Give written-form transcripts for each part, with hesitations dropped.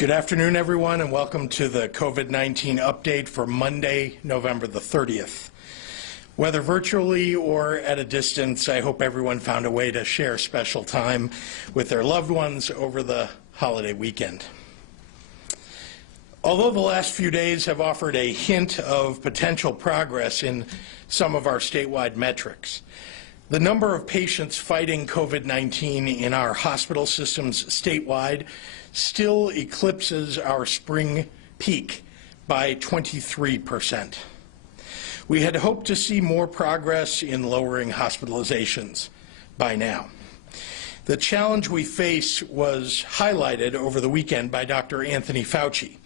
Good afternoon, everyone, and welcome to the COVID-19 update for Monday, November the 30th. Whether virtually or at a distance, I hope everyone found a way to share special time with their loved ones over the holiday weekend. Although the last few days have offered a hint of potential progress in some of our statewide metrics, the number of patients fighting COVID-19 in our hospital systems statewide still eclipses our spring peak by 23%. We had hoped to see more progress in lowering hospitalizations by now. The challenge we face was highlighted over the weekend by Dr. Anthony Fauci,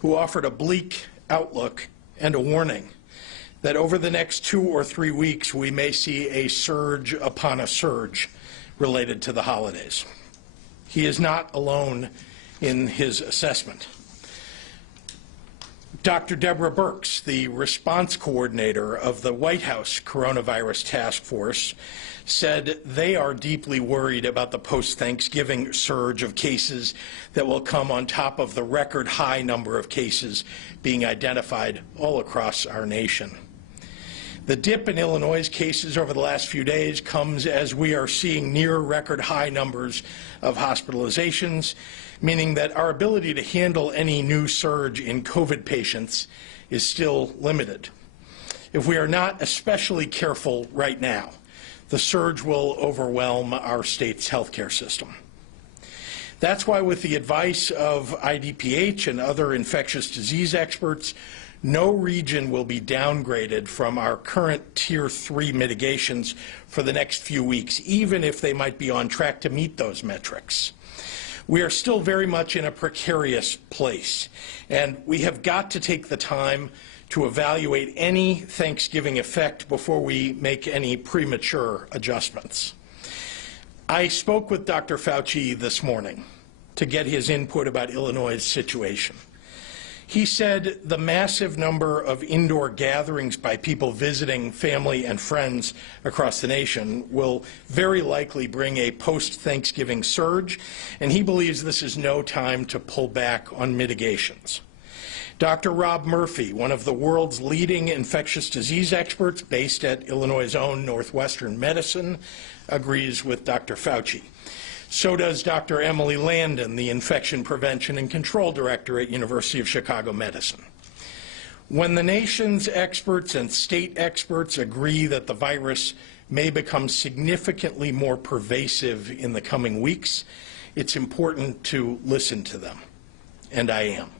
who offered a bleak outlook and a warning that over the next 2 or 3 weeks we may see a surge upon a surge related to the holidays. He is not alone in his assessment. Dr. Deborah Birx, the response coordinator of the White House Coronavirus Task Force, said they are deeply worried about the post-Thanksgiving surge of cases that will come on top of the record high number of cases being identified all across our nation. The dip in Illinois' cases over the last few days comes as we are seeing near record high numbers of hospitalizations, meaning that our ability to handle any new surge in COVID patients is still limited. If we are not especially careful right now, the surge will overwhelm our state's healthcare system. That's why, with the advice of IDPH and other infectious disease experts, no region will be downgraded from our current Tier 3 mitigations for the next few weeks, even if they might be on track to meet those metrics. We are still very much in a precarious place, and we have got to take the time to evaluate any Thanksgiving effect before we make any premature adjustments. I spoke with Dr. Fauci this morning to get his input about Illinois' situation. He said the massive number of indoor gatherings by people visiting family and friends across the nation will very likely bring a post-Thanksgiving surge, and he believes this is no time to pull back on mitigations. Dr. Rob Murphy, one of the world's leading infectious disease experts based at Illinois' own Northwestern Medicine, agrees with Dr. Fauci. So does Dr. Emily Landon, the Infection Prevention and Control Director at University of Chicago Medicine. When the nation's experts and state experts agree that the virus may become significantly more pervasive in the coming weeks, it's important to listen to them, and I am.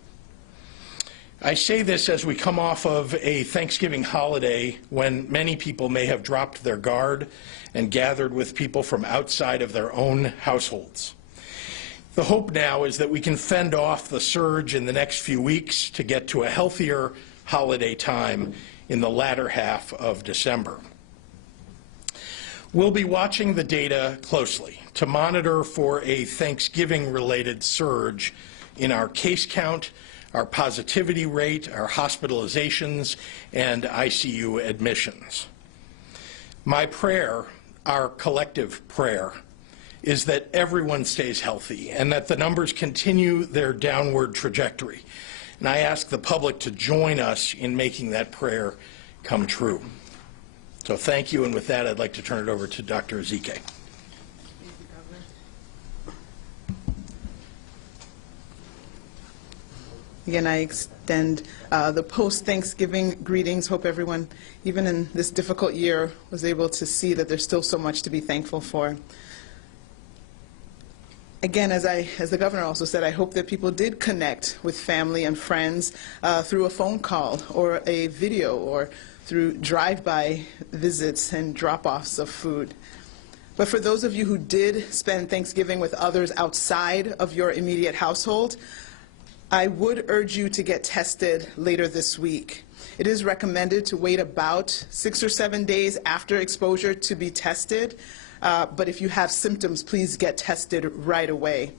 I say this as we come off of a Thanksgiving holiday when many people may have dropped their guard and gathered with people from outside of their own households. The hope now is that we can fend off the surge in the next few weeks to get to a healthier holiday time in the latter half of December. We'll be watching the data closely to monitor for a Thanksgiving-related surge in our case count, our positivity rate, our hospitalizations, and ICU admissions. My prayer, our collective prayer, is that everyone stays healthy and that the numbers continue their downward trajectory. And I ask the public to join us in making that prayer come true. So thank you, and with that, I'd like to turn it over to Dr. Ezike. Again, I extend the post-Thanksgiving greetings. Hope everyone, even in this difficult year, was able to see that there's still so much to be thankful for. Again, as the governor also said, I hope that people did connect with family and friends through a phone call or a video or through drive-by visits and drop-offs of food. But for those of you who did spend Thanksgiving with others outside of your immediate household, I would urge you to get tested later this week. It is recommended to wait about 6 or 7 days after exposure to be tested, but if you have symptoms, please get tested right away.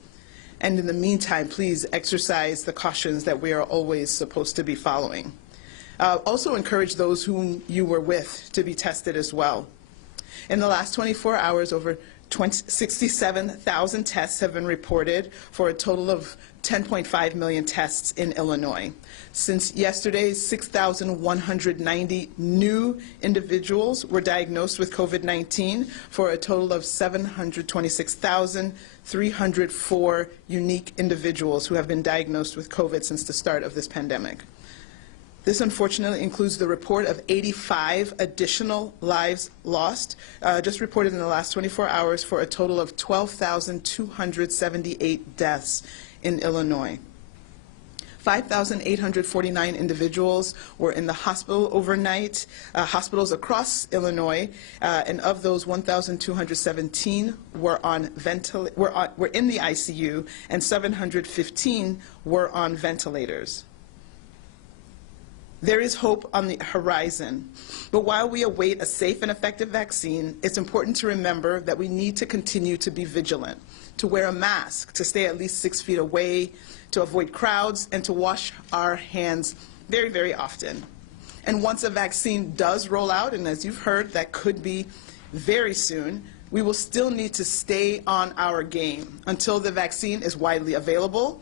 And in the meantime, please exercise the cautions that we are always supposed to be following. Also encourage those whom you were with to be tested as well. In the last 24 hours, over 67,000 tests have been reported for a total of 10.5 million tests in Illinois. Since yesterday, 6,190 new individuals were diagnosed with COVID-19 for a total of 726,304 unique individuals who have been diagnosed with COVID since the start of this pandemic. This unfortunately includes the report of 85 additional lives lost, just reported in the last 24 hours, for a total of 12,278 deaths in Illinois. 5,849 individuals were in the hospital overnight, hospitals across Illinois, and of those, 1,217 were in the ICU, and 715 were on ventilators. There is hope on the horizon, but while we await a safe and effective vaccine, it's important to remember that we need to continue to be vigilant, to wear a mask, to stay at least 6 feet away, to avoid crowds, and to wash our hands very, very often. And once a vaccine does roll out, and as you've heard, that could be very soon, we will still need to stay on our game until the vaccine is widely available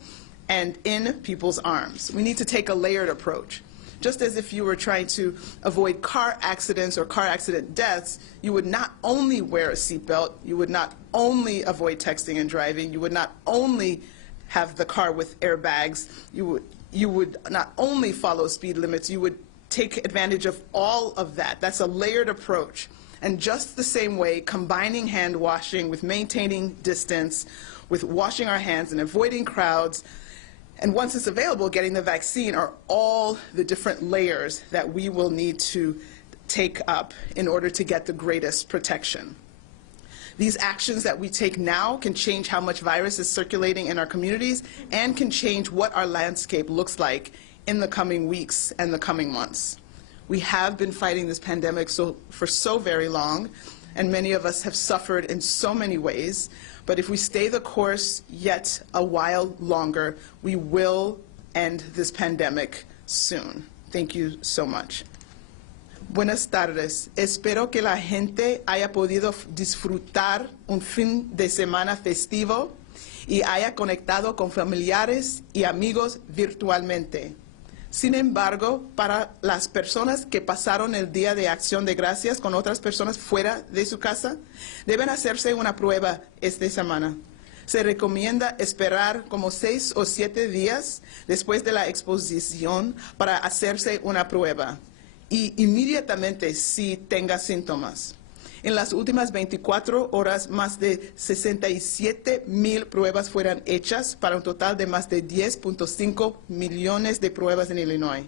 and in people's arms. We need to take a layered approach. Just as if you were trying to avoid car accidents or car accident deaths, you would not only wear a seatbelt, you would not only avoid texting and driving, you would not only have the car with airbags, you would not only follow speed limits, you would take advantage of all of that. That's a layered approach. And just the same way, combining hand washing with maintaining distance, with washing our hands and avoiding crowds, and once it's available, getting the vaccine, are all the different layers that we will need to take up in order to get the greatest protection. These actions that we take now can change how much virus is circulating in our communities and can change what our landscape looks like in the coming weeks and the coming months. We have been fighting this pandemic for so very long, and many of us have suffered in so many ways. But if we stay the course yet a while longer, we will end this pandemic soon. Thank you so much. Buenas tardes. Espero que la gente haya podido disfrutar un fin de semana festivo y haya conectado con familiares y amigos virtualmente. Sin embargo, para las personas que pasaron el Día de Acción de Gracias con otras personas fuera de su casa, deben hacerse una prueba esta semana. Se recomienda esperar como 6 o 7 días después de la exposición para hacerse una prueba y inmediatamente si tenga síntomas. En las últimas 24 horas, más de 67,000 pruebas fueron hechas para un total de más de 10.5 millones de pruebas en Illinois.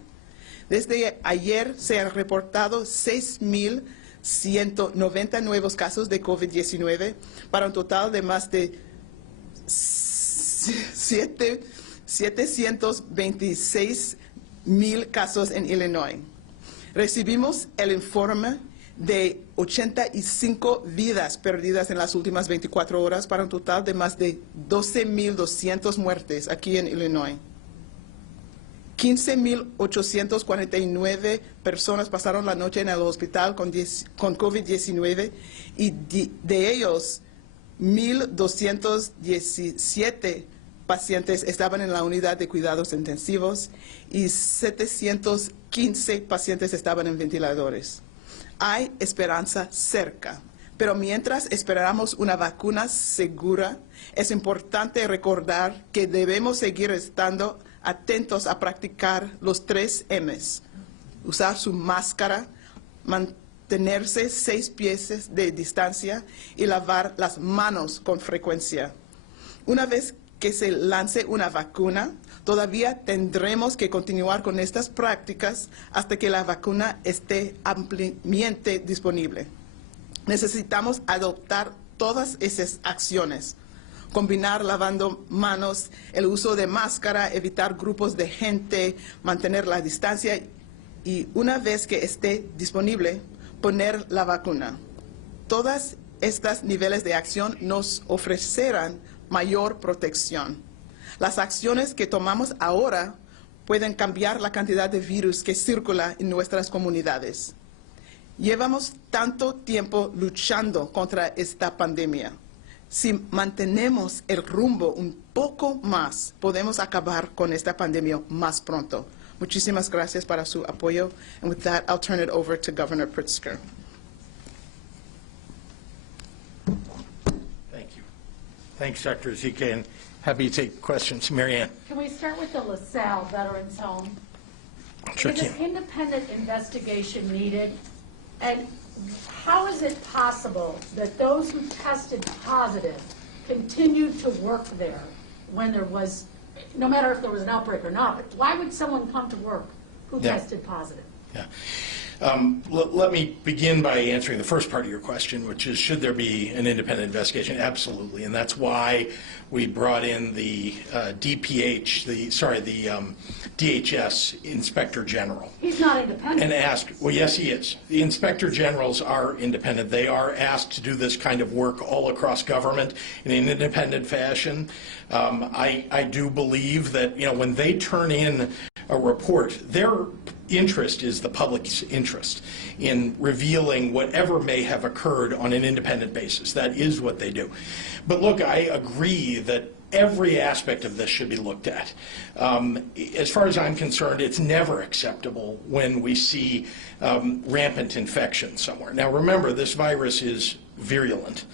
Desde ayer se han reportado 6,190 nuevos casos de COVID-19 para un total de más de 726,000 casos en Illinois. Recibimos el informe de 85 vidas perdidas en las últimas 24 horas para un total de más de 12,200 muertes aquí en Illinois. 15,849 personas pasaron la noche en el hospital con COVID-19 y de ellos 1,217 pacientes estaban en la unidad de cuidados intensivos y 715 pacientes estaban en ventiladores. Hay esperanza cerca, pero mientras esperamos una vacuna segura, es importante recordar que debemos seguir estando atentos a practicar los 3 M's. Usar su máscara, mantenerse 6 pies de distancia y lavar las manos con frecuencia. Una vez que se lance una vacuna, todavía tendremos que continuar con estas prácticas hasta que la vacuna esté ampliamente disponible. Necesitamos adoptar todas esas acciones, combinar lavando manos, el uso de máscara, evitar grupos de gente, mantener la distancia y una vez que esté disponible, poner la vacuna. Todas estas niveles de acción nos ofrecerán mayor protección. Las acciones que tomamos ahora pueden cambiar la cantidad de virus que circula en nuestras comunidades. Llevamos tanto tiempo luchando contra esta pandemia. Si mantenemos el rumbo un poco más, podemos acabar con esta pandemia más pronto. Muchísimas gracias para su apoyo. And with that, I'll turn it over to Governor Pritzker. Thank you. Thanks, Dr. Ezike, and happy to take questions. Mary Ann. Can we start with the LaSalle Veterans Home? Sure Is can. an independent investigation needed? And how is it possible that those who tested positive continued to work there when there was, no matter if there was an outbreak or not, but why would someone come to work who Yeah. tested positive? Yeah. Let me begin by answering the first part of your question, which is, should there be an independent investigation? Absolutely, and that's why we brought in the DHS Inspector General. He's not independent. And asked, well, yes, he is. The Inspector Generals are independent. They are asked to do this kind of work all across government in an independent fashion. I do believe that, when they turn in a report, their interest is the public's interest in revealing whatever may have occurred on an independent basis. That is what they do. But look, I agree that every aspect of this should be looked at. As far as I'm concerned, it's never acceptable when we see rampant infection somewhere. Now remember, this virus is virulent.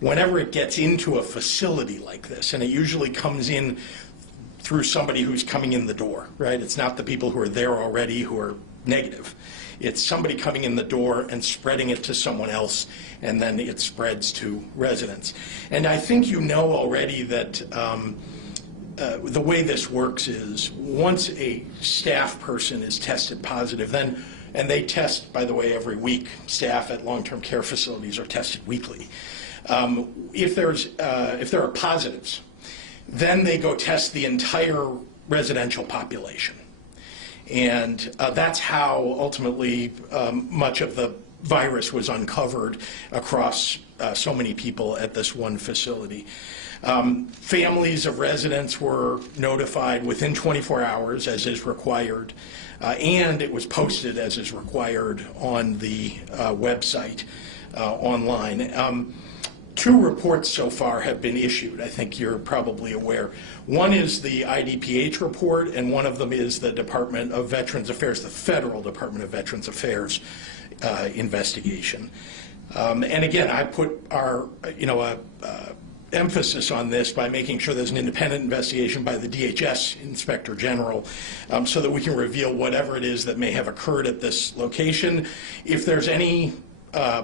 Whenever it gets into a facility like this, and it usually comes in through somebody who's coming in the door, right? It's not the people who are there already who are negative. It's somebody coming in the door and spreading it to someone else, and then it spreads to residents. And I think you know already that the way this works is once a staff person is tested positive, then, and they test, by the way, every week. Staff at long-term care facilities are tested weekly. If there are positives, then they go test the entire residential population. And that's how ultimately much of the virus was uncovered across so many people at this one facility. Families of residents were notified within 24 hours, as is required, and it was posted as is required on the website online. 2 reports so far have been issued. I think you're probably aware. One is the IDPH report, and one of them is the Department of Veterans Affairs, the Federal Department of Veterans Affairs investigation. And again, I put our, emphasis on this by making sure there's an independent investigation by the DHS Inspector General so that we can reveal whatever it is that may have occurred at this location. If there's any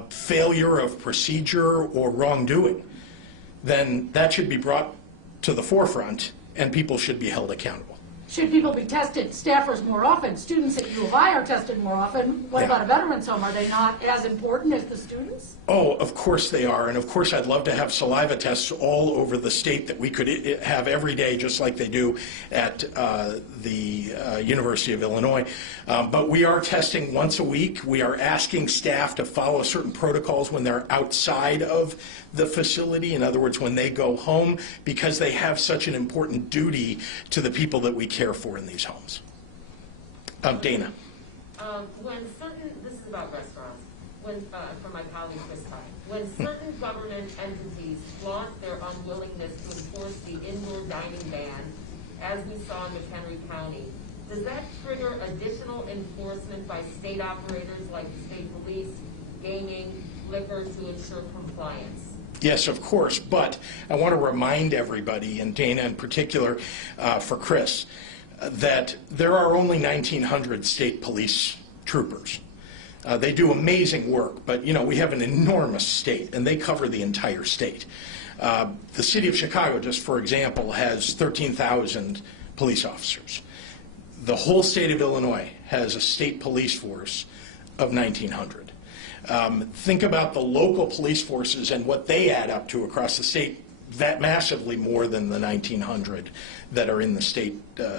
failure of procedure or wrongdoing, then that should be brought to the forefront and people should be held accountable. Should people be tested, staffers more often? Students at U of I are tested more often. What about a veterans home? Are they not as important as the students? Oh, of course they are. And of course I'd love to have saliva tests all over the state that we could have every day, just like they do at the University of Illinois. But we are testing once a week. We are asking staff to follow certain protocols when they're outside of the facility. In other words, when they go home, because they have such an important duty to the people that we care for in these homes. Dana. This is about restaurants, from my colleague Chris Stein. When certain government entities flaunt their unwillingness to enforce the indoor dining ban, as we saw in McHenry County, does that trigger additional enforcement by state operators like the state police, gaming, liquor to ensure compliance? Yes, of course, but I want to remind everybody, and Dana in particular, for Chris, that there are only 1,900 state police troopers. They do amazing work, but we have an enormous state, and they cover the entire state. The city of Chicago, just for example, has 13,000 police officers. The whole state of Illinois has a state police force of 1,900. Think about the local police forces and what they add up to across the state, that massively more than the 1,900 that are in the state,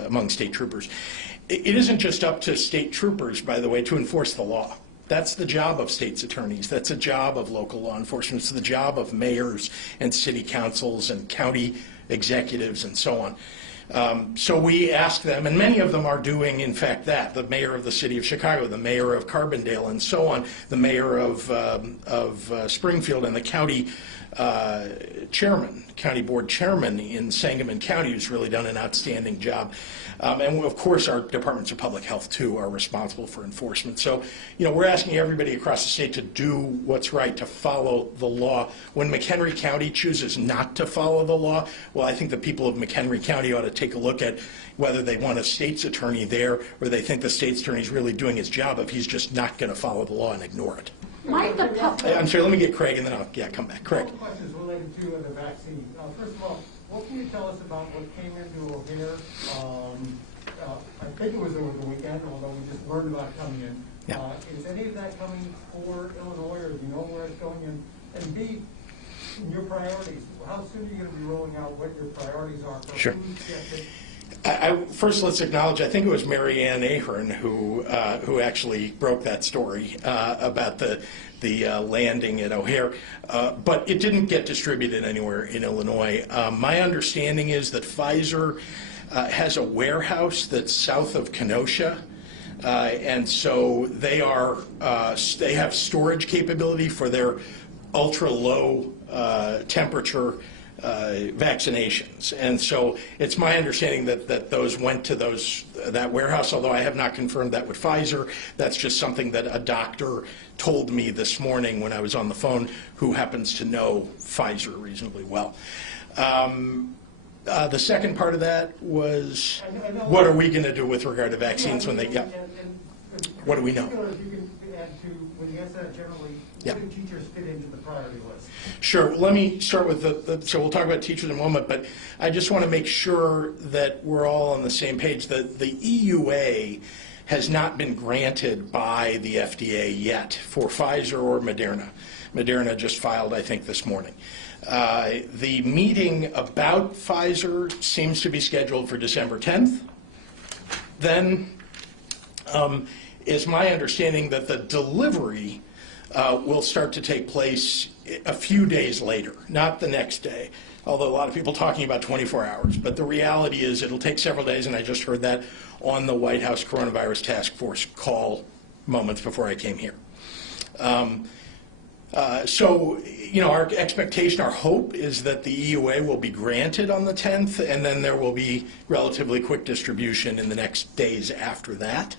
among state troopers. It isn't just up to state troopers, by the way, to enforce the law. That's the job of state's attorneys. That's a job of local law enforcement. It's the job of mayors and city councils and county executives and so on. So we ask them, and many of them are doing, in fact, that. The mayor of the city of Chicago, the mayor of Carbondale, and so on, the mayor of Springfield, and the county chairman, county board chairman in Sangamon County, who's really done an outstanding job. And of course, our departments of public health, too, are responsible for enforcement. So, we're asking everybody across the state to do what's right, to follow the law. When McHenry County chooses not to follow the law, well, I think the people of McHenry County ought to take a look at whether they want a state's attorney there or they think the state's attorney is really doing his job if he's just not going to follow the law and ignore it. Might the public... I'm sorry, let me get Craig and then I'll come back. Craig. A couple questions related to the vaccine. First of all, what can you tell us about what came into O'Hare? I think it was over the weekend, although we just learned about it coming in. Yeah. Is any of that coming for Illinois, or do you know where it's going in? And B, your priorities. How soon are you going to be rolling out what your priorities are for Sure. food safety? First, let's acknowledge, I think it was Mary Ann Ahern who actually broke that story about the landing at O'Hare, but it didn't get distributed anywhere in Illinois. My understanding is that Pfizer has a warehouse that's south of Kenosha, and so they have storage capability for their ultra-low temperature vaccinations. And so it's my understanding that those went to that warehouse, although I have not confirmed that with Pfizer. That's just something that a doctor told me this morning when I was on the phone, who happens to know Pfizer reasonably well. The second part of that was, what are we going to do with regard to vaccines when they get? What do we know? If you can add to, when you answer that generally, Yeah. what do teachers fit into the priority list? Sure. Let me start with so we'll talk about teachers in a moment, but I just want to make sure that we're all on the same page. The EUA has not been granted by the FDA yet for Pfizer or Moderna. Moderna just filed, I think, this morning. The meeting about Pfizer seems to be scheduled for December 10th. Then is my understanding that the delivery will start to take place a few days later, not the next day, although a lot of people talking about 24 hours. But the reality is it'll take several days, and I just heard that on the White House Coronavirus Task Force call moments before I came here. So, our expectation, our hope is that the EUA will be granted on the 10th, and then there will be relatively quick distribution in the next days after that.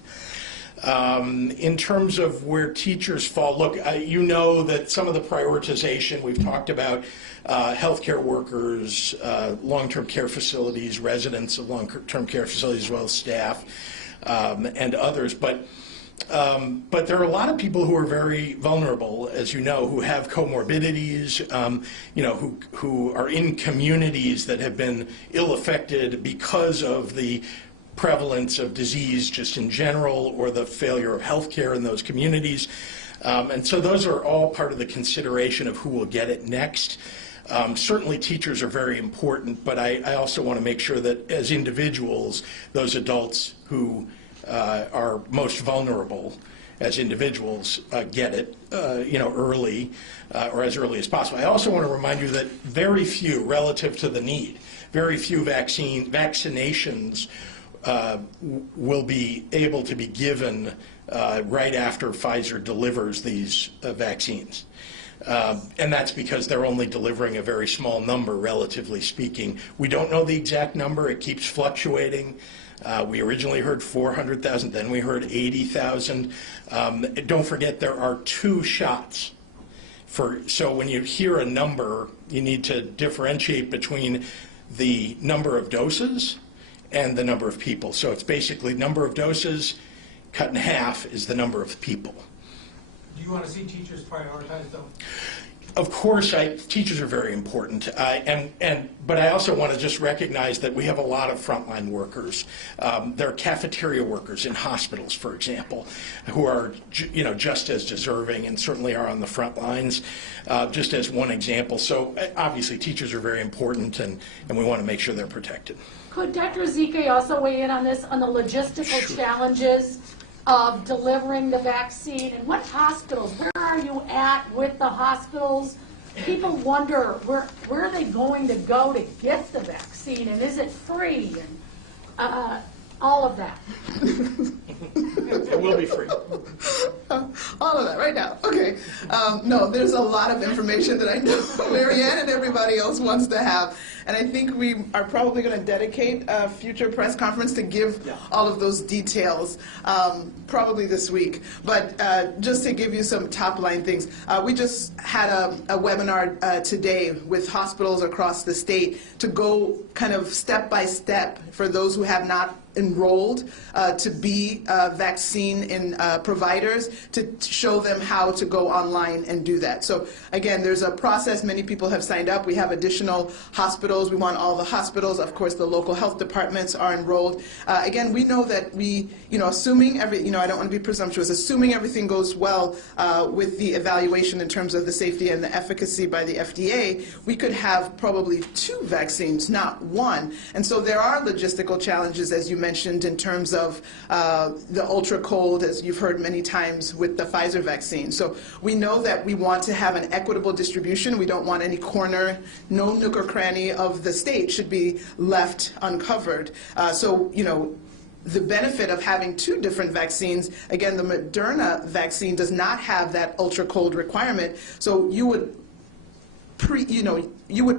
In terms of where teachers fall, look, you know that some of the prioritization we've talked about, healthcare workers, long-term care facilities, residents of long-term care facilities, as well as staff, and others. But there are a lot of people who are very vulnerable, as you know, who have comorbidities, who are in communities that have been ill-affected because of the prevalence of disease just in general, or the failure of health care in those communities. And so those are all part of the consideration of who will get it next. Certainly teachers are very important, but I also want to make sure that as individuals, those adults who are most vulnerable as individuals get it early, or as early as possible. I also want to remind you that very few, relative to the need, very few vaccinations will be able to be given right after Pfizer delivers these vaccines. And that's because they're only delivering a very small number, relatively speaking. We don't know the exact number. It keeps fluctuating. We originally heard 400,000, then we heard 80,000. Don't forget there are 2 shots. So when you hear a number, you need to differentiate between the number of doses and the number of people. So it's basically number of doses cut in half is the number of people. Do you want to see teachers prioritize, though? Of course, teachers are very important, but I also want to just recognize that we have a lot of frontline workers. There are cafeteria workers in hospitals, for example, who are just as deserving and certainly are on the front lines, just as one example. So obviously, teachers are very important, and we want to make sure they're protected. Could Dr. Ezike also weigh in on this, on the logistical challenges of delivering the vaccine? And what hospitals, where are you at with the hospitals? People wonder, where are they going to go to get the vaccine, and is it free, and all of that. It will be free. All of that right now. Okay. No, there's a lot of information that I know Marianne and everybody else wants to have. And I think we are probably going to dedicate a future press conference to give all of those details, probably this week. But just to give you some top-line things, we just had a webinar today with hospitals across the state to go kind of step by step for those who have not enrolled to be vaccine providers, to show them how to go online and do that. So again, there's a process. Many people have signed up. We have additional hospitals. We want all the hospitals. Of course, the local health departments are enrolled. Again, we know that assuming I don't want to be presumptuous, assuming everything goes well with the evaluation in terms of the safety and the efficacy by the FDA, we could have probably 2 vaccines, not 1. And so there are logistical challenges, as you mentioned, in terms of the ultra cold, as you've heard many times with the Pfizer vaccine. So we know that we want to have an equitable distribution. We don't want any corner, no nook or cranny of the state should be left uncovered. The benefit of having 2 different vaccines, again, the Moderna vaccine does not have that ultra cold requirement, so you would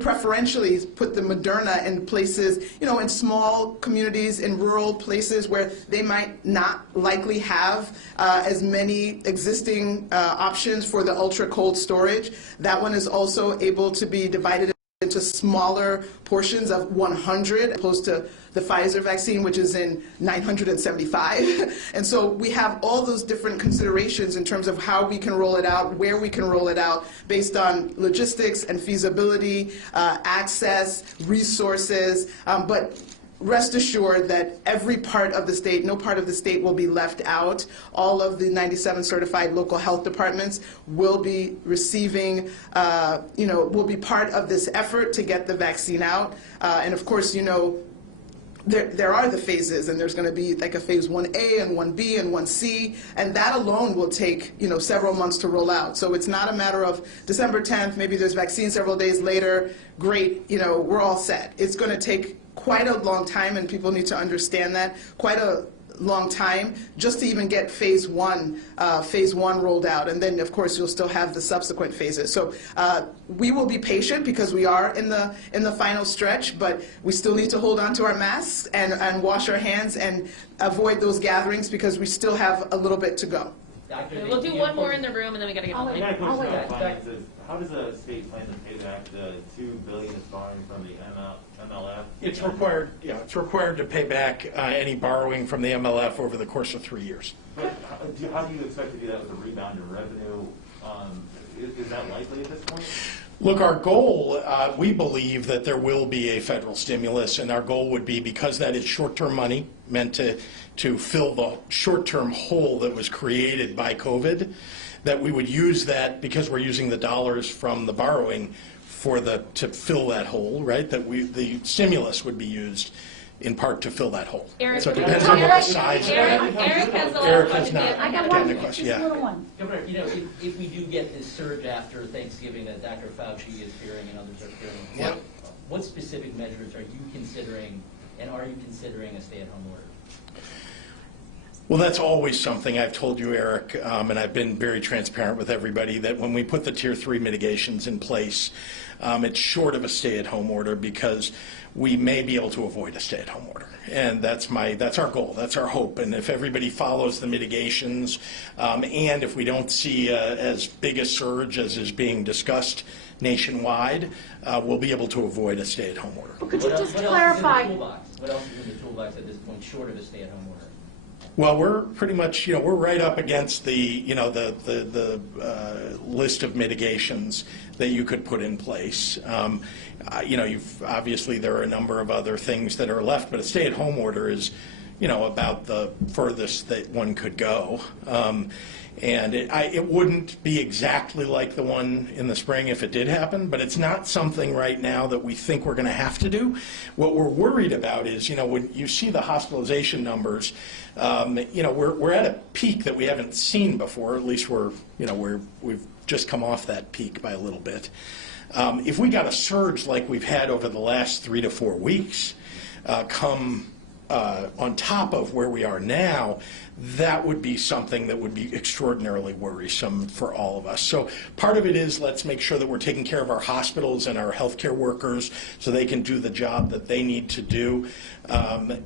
preferentially put the Moderna in places, in small communities, in rural places where they might not likely have as many existing options for the ultra cold storage. That one is also able to be divided into smaller portions of 100, opposed to the Pfizer vaccine, which is in 975. And so we have all those different considerations in terms of how we can roll it out, where we can roll it out, based on logistics and feasibility, access, resources. But rest assured that every part of the state, no part of the state will be left out. All of the 97 certified local health departments will be receiving, will be part of this effort to get the vaccine out. And of course, there are the phases, and there's going to be like a phase 1A and 1B and 1C, and that alone will take, several months to roll out. So it's not a matter of December 10th, maybe there's vaccine several days later, great, we're all set. It's going to take quite a long time, and people need to understand that, quite a long time just to even get phase one rolled out, and then of course you'll still have the subsequent phases. So we will be patient because we are in the final stretch, but we still need to hold on to our masks and wash our hands and avoid those gatherings because we still have a little bit to go. We'll do one more in the room and then we got to get on. I got a question about finances. How does the state plan to pay back the $2 billion it's borrowing from the MLF? It's required. Yeah, it's required to pay back any borrowing from the MLF over the course of 3 years. But how do you expect to do that with a rebound in revenue? Is that likely at this point? Look, our goal, we believe that there will be a federal stimulus, and our goal would be, because that is short-term money meant to fill the short-term hole that was created by COVID, that we would use that, because we're using the dollars from the borrowing to fill that hole, right? That the stimulus would be used in part to fill that hole. Eric, so it depends on what size. Eric has a Eric has not. I got gotten one, a question. just Yeah. a little one. Governor, if we do get this surge after Thanksgiving that Dr. Fauci is fearing and others are fearing, what specific measures are you considering, and are you considering a stay-at-home order? Well, that's always something I've told you, Eric, and I've been very transparent with everybody, that when we put the Tier 3 mitigations in place, it's short of a stay-at-home order because we may be able to avoid a stay-at-home order. And that's our goal, that's our hope. And if everybody follows the mitigations, and if we don't see as big a surge as is being discussed nationwide, we'll be able to avoid a stay-at-home order. Could you just What clarify? What else is in the toolbox at this point, short of a stay-at-home order? Well, we're pretty much, we're right up against the list of mitigations that you could put in place. Obviously there are a number of other things that are left, but a stay-at-home order is, about the furthest that one could go. And it wouldn't be exactly like the one in the spring if it did happen, but it's not something right now that we think we're going to have to do. What we're worried about is, when you see the hospitalization numbers, we're at a peak that we haven't seen before. At least we've just come off that peak by a little bit. If we got a surge like we've had over the last 3 to 4 weeks, come on top of where we are now, that would be something that would be extraordinarily worrisome for all of us. So part of it is let's make sure that we're taking care of our hospitals and our healthcare workers so they can do the job that they need to do.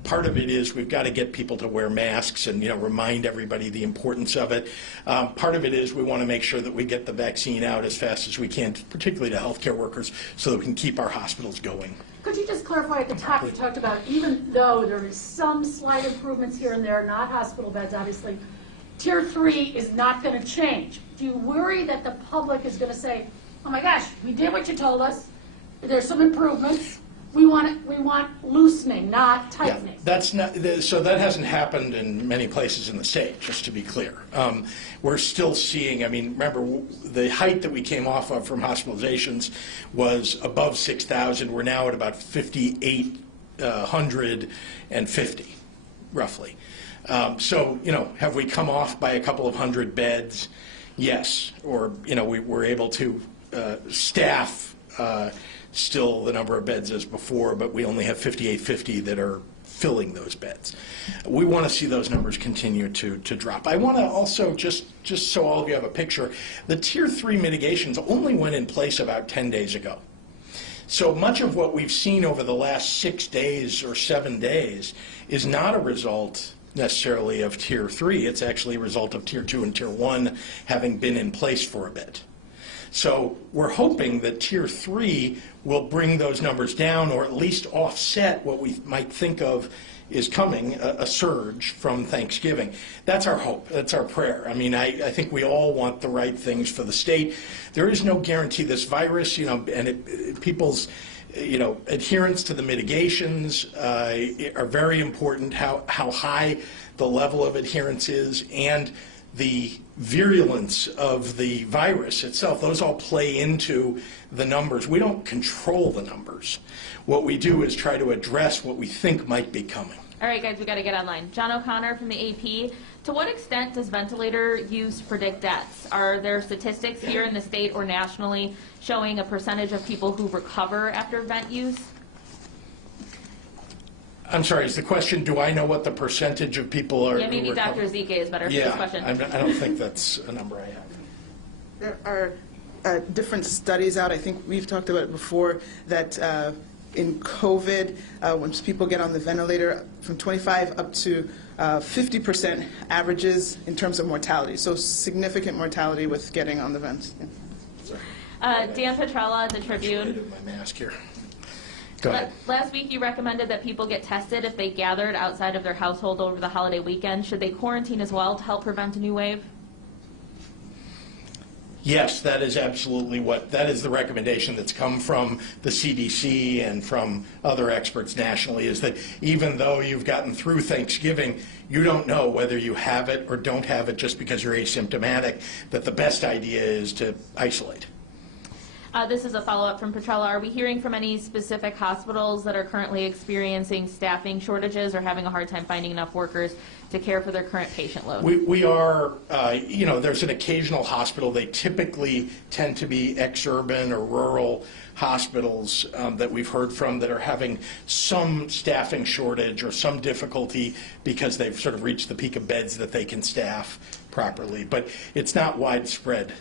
Part of it is we've got to get people to wear masks and remind everybody the importance of it. Part of it is we want to make sure that we get the vaccine out as fast as we can, particularly to healthcare workers, so that we can keep our hospitals going. Could you just clarify at the top, you talked about even though there is some slight improvements here and there, not hospital beds, obviously, Tier 3 is not going to change. Do you worry that the public is going to say, oh my gosh, we did what you told us, there's some improvements, we want loosening, not tightening? Yeah, that's not, so that hasn't happened in many places in the state, just to be clear. We're still seeing, I mean, remember, the height that we came off of from hospitalizations was above 6,000. We're now at about 5,850, roughly. So, have we come off by a couple of hundred beds? Yes. Or, we were able to staff still the number of beds as before, but we only have 5,850 that are filling those beds. We want to see those numbers continue to drop. I want to also, just so all of you have a picture, the Tier 3 mitigations only went in place about 10 days ago. So much of what we've seen over the last 6 days or 7 days is not a result necessarily of Tier 3. It's actually a result of Tier 2 and Tier 1 having been in place for a bit. So we're hoping that Tier 3 will bring those numbers down or at least offset what we might think of is coming, a surge from Thanksgiving. That's our hope. That's our prayer. I mean, I think we all want the right things for the state. There is no guarantee this virus, and people's adherence to the mitigations are very important, how high the level of adherence is, and the virulence of the virus itself. Those all play into the numbers. We don't control the numbers. What we do is try to address what we think might be coming. All right, guys, we got to get online. John O'Connor from the AP. To what extent does ventilator use predict deaths? Are there statistics here in the state or nationally showing a percentage of people who recover after vent use? I'm sorry, is the question, do I know what the percentage of people are? Yeah, maybe Dr. Zike is better for this question. I don't think that's a number I have. There are different studies out. I think we've talked about it before that in COVID, when people get on the ventilator, from 25 up to 50% averages in terms of mortality. So significant mortality with getting on the vents. Yeah. Dan Petrella, The Tribune. I did my mask here. Go ahead. Last week you recommended that people get tested if they gathered outside of their household over the holiday weekend. Should they quarantine as well to help prevent a new wave? Yes, that is absolutely that is the recommendation that's come from the CDC and from other experts nationally, is that even though you've gotten through Thanksgiving, you don't know whether you have it or don't have it just because you're asymptomatic, that the best idea is to isolate. This is a follow-up from Petrella. Are we hearing from any specific hospitals that are currently experiencing staffing shortages or having a hard time finding enough workers to care for their current patient load? We are, there's an occasional hospital. They typically tend to be ex-urban or rural hospitals that we've heard from that are having some staffing shortage or some difficulty because they've sort of reached the peak of beds that they can staff properly. But it's not widespread.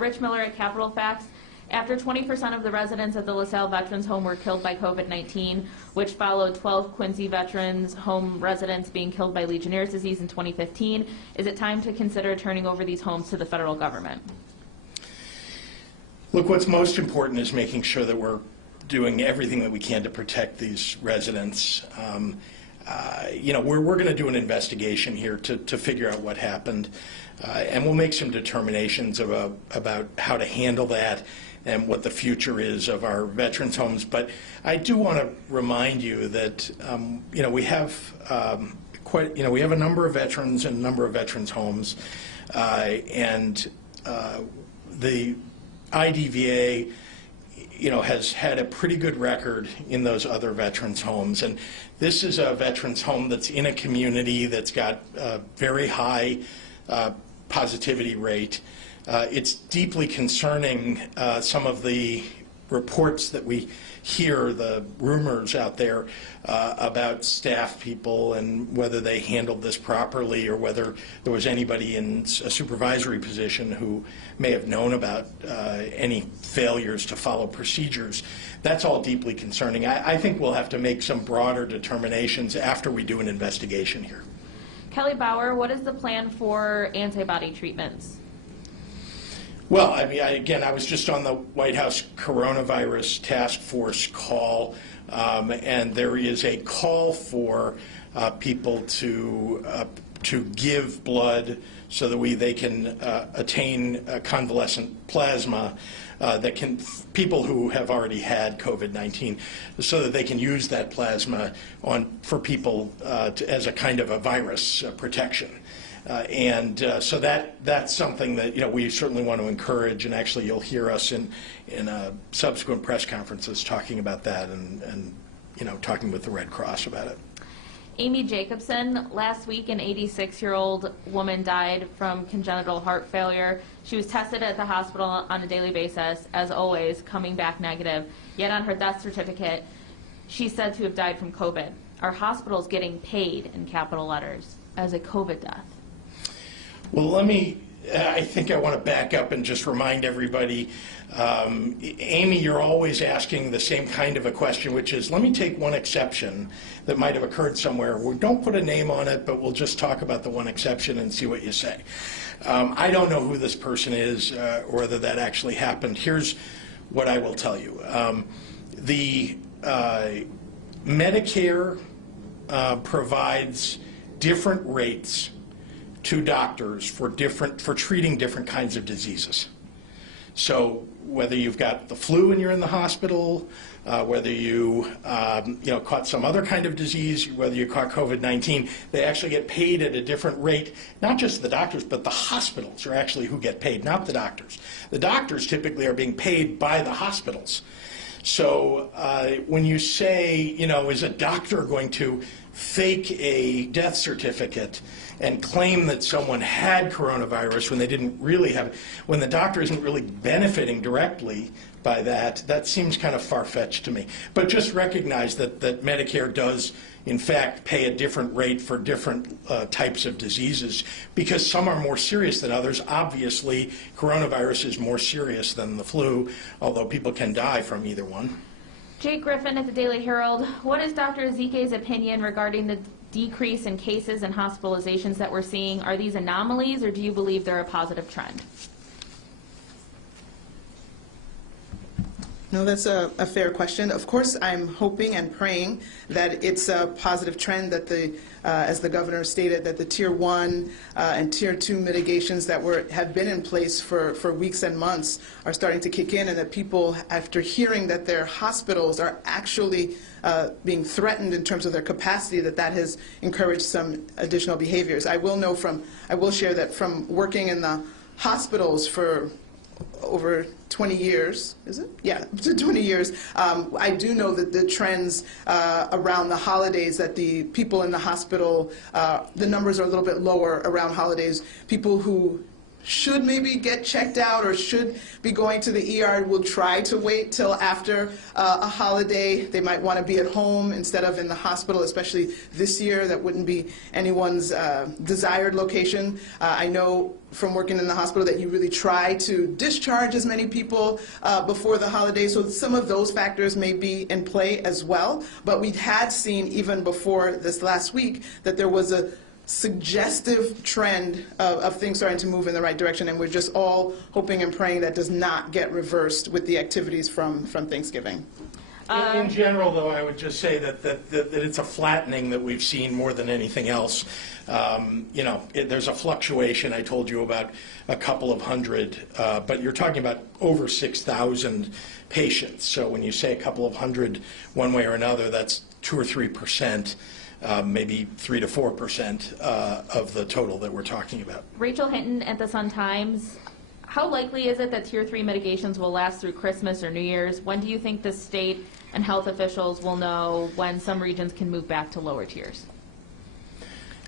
Rich Miller at Capital Facts. After 20% of the residents at the LaSalle Veterans Home were killed by COVID-19, which followed 12 Quincy Veterans Home residents being killed by Legionnaire's disease in 2015, is it time to consider turning over these homes to the federal government? Look, what's most important is making sure that we're doing everything that we can to protect these residents. We're going to do an investigation here to figure out what happened, and we'll make some determinations about how to handle that and what the future is of our veterans homes. But I do want to remind you that we have we have a number of veterans and a number of veterans homes, and the IDVA has had a pretty good record in those other veterans homes. And this is a veterans home that's in a community that's got a very high positivity rate. It's deeply concerning, some of the reports that we hear, the rumors out there about staff people and whether they handled this properly or whether there was anybody in a supervisory position who may have known about any failures to follow procedures. That's all deeply concerning. I think we'll have to make some broader determinations after we do an investigation here. Kelly Bauer, what is the plan for antibody treatments? Well, I mean, again, I was just on the White House Coronavirus Task Force call, and there is a call for people to give blood so that they can attain convalescent plasma that can, people who have already had COVID-19, so that they can use that plasma for people as a kind of a virus protection. So that's something that we certainly want to encourage, and actually you'll hear us in subsequent press conferences talking about that and talking with the Red Cross about it. Amy Jacobson, last week an 86-year-old woman died from congenital heart failure. She was tested at the hospital on a daily basis, as always, coming back negative. Yet on her death certificate, she's said to have died from COVID. Our hospital's getting paid, in capital letters, as a COVID death. Well, I think I want to back up and just remind everybody, Amy, you're always asking the same kind of a question, which is, let me take one exception that might have occurred somewhere. We don't put a name on it, but we'll just talk about the one exception and see what you say. I don't know who this person is or whether that actually happened. Here's what I will tell you. The Medicare provides different rates to doctors for treating different kinds of diseases. So whether you've got the flu and you're in the hospital, whether you caught some other kind of disease, whether you caught COVID-19, they actually get paid at a different rate. Not just the doctors, but the hospitals are actually who get paid, not the doctors. The doctors typically are being paid by the hospitals. So when you say, is a doctor going to fake a death certificate and claim that someone had coronavirus when they didn't really have it, when the doctor isn't really benefiting directly by that, that seems kind of far-fetched to me. But just recognize that Medicare does, in fact, pay a different rate for different types of diseases because some are more serious than others. Obviously, coronavirus is more serious than the flu, although people can die from either one. Jake Griffin at the Daily Herald. What is Dr. Ezike's opinion regarding the decrease in cases and hospitalizations that we're seeing? Are these anomalies, or do you believe they're a positive trend? No, that's a fair question. Of course, I'm hoping and praying that it's a positive trend that as the governor stated, that the Tier 1 and Tier 2 mitigations that have been in place for weeks and months are starting to kick in, and that people, after hearing that their hospitals are actually being threatened in terms of their capacity, that has encouraged some additional behaviors. I will share that from working in the hospitals for over 20 years, is it? Yeah, 20 years. I do know that the trends around the holidays, that the people in the hospital, the numbers are a little bit lower around holidays. People who should maybe get checked out or should be going to the ER will try to wait till after a holiday. They might want to be at home instead of in the hospital, especially this year. That wouldn't be anyone's desired location. I know from working in the hospital that you really try to discharge as many people before the holidays, so some of those factors may be in play as well. But we had seen even before this last week that there was a suggestive trend of things starting to move in the right direction, and we're just all hoping and praying that does not get reversed with the activities from Thanksgiving. In general, though, I would just say that it's a flattening that we've seen more than anything else. There's a fluctuation. I told you about a couple of hundred, but you're talking about over 6,000 patients. So when you say a couple of hundred one way or another, that's 2 or 3%. Maybe 3 to 4% of the total that we're talking about. Rachel Hinton at the Sun-Times. How likely is it that Tier 3 mitigations will last through Christmas or New Year's? When do you think the state and health officials will know when some regions can move back to lower tiers?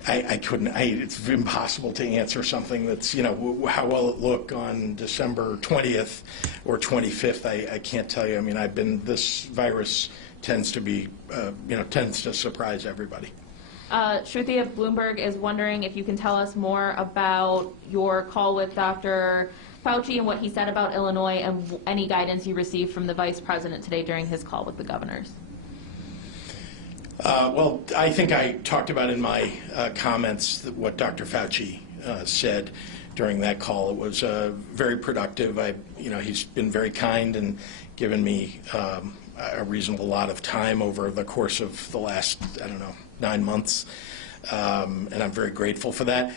I couldn't, it's impossible to answer something that's, you know, how will it look on December 20th or 25th? I can't tell you. I mean, this virus tends to be, tends to surprise everybody. Shruti of Bloomberg is wondering if you can tell us more about your call with Dr. Fauci and what he said about Illinois and any guidance you received from the Vice President today during his call with the governors. Well, I think I talked about in my comments what Dr. Fauci said during that call. It was very productive. He's been very kind and given me a reasonable lot of time over the course of the last, 9 months, and I'm very grateful for that.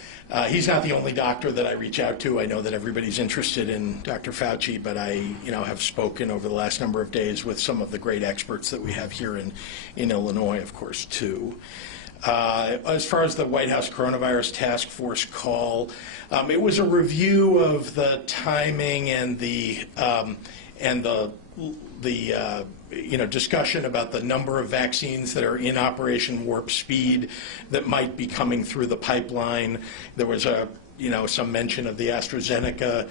He's not the only doctor that I reach out to. I know that everybody's interested in Dr. Fauci, but I, have spoken over the last number of days with some of the great experts that we have here in Illinois, of course, too. As far as the White House Coronavirus Task Force call, it was a review of the timing and the discussion about the number of vaccines that are in Operation Warp Speed that might be coming through the pipeline. There was some mention of the AstraZeneca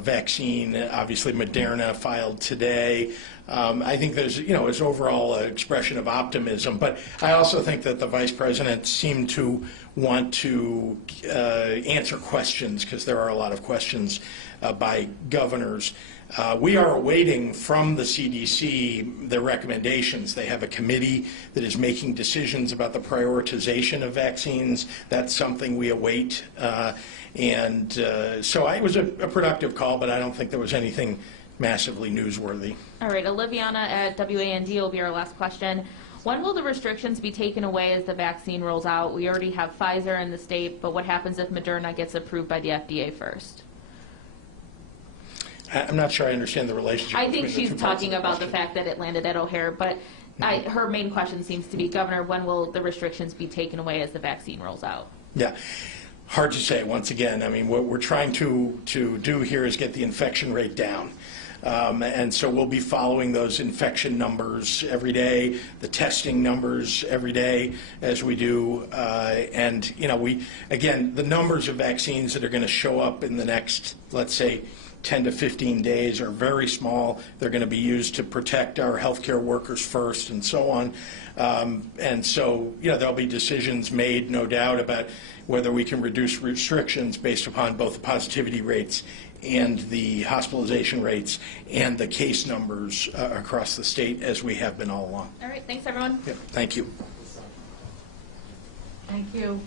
vaccine. Obviously, Moderna filed today. I think there's, it's overall an expression of optimism. But I also think that the Vice President seemed to want to answer questions, because there are a lot of questions by governors. We are awaiting from the CDC their recommendations. They have a committee that is making decisions about the prioritization of vaccines. That's something we await. So it was a productive call, but I don't think there was anything massively newsworthy. All right, Oliviana at WAND will be our last question. When will the restrictions be taken away as the vaccine rolls out? We already have Pfizer in the state, but what happens if Moderna gets approved by the FDA first? I'm not sure I understand the relationship. I think she's talking about the fact that it landed at O'Hare, but her main question seems to be, Governor, when will the restrictions be taken away as the vaccine rolls out? Yeah. Hard to say, once again. I mean, what we're trying to do here is get the infection rate down. And so we'll be following those infection numbers every day, the testing numbers every day as we do. The numbers of vaccines that are going to show up in the next, let's say, 10 to 15 days are very small. They're going to be used to protect our healthcare workers first and so on. There'll be decisions made, no doubt, about whether we can reduce restrictions based upon both the positivity rates and the hospitalization rates and the case numbers across the state, as we have been all along. All right, thanks everyone. Yep, thank you. Thank you.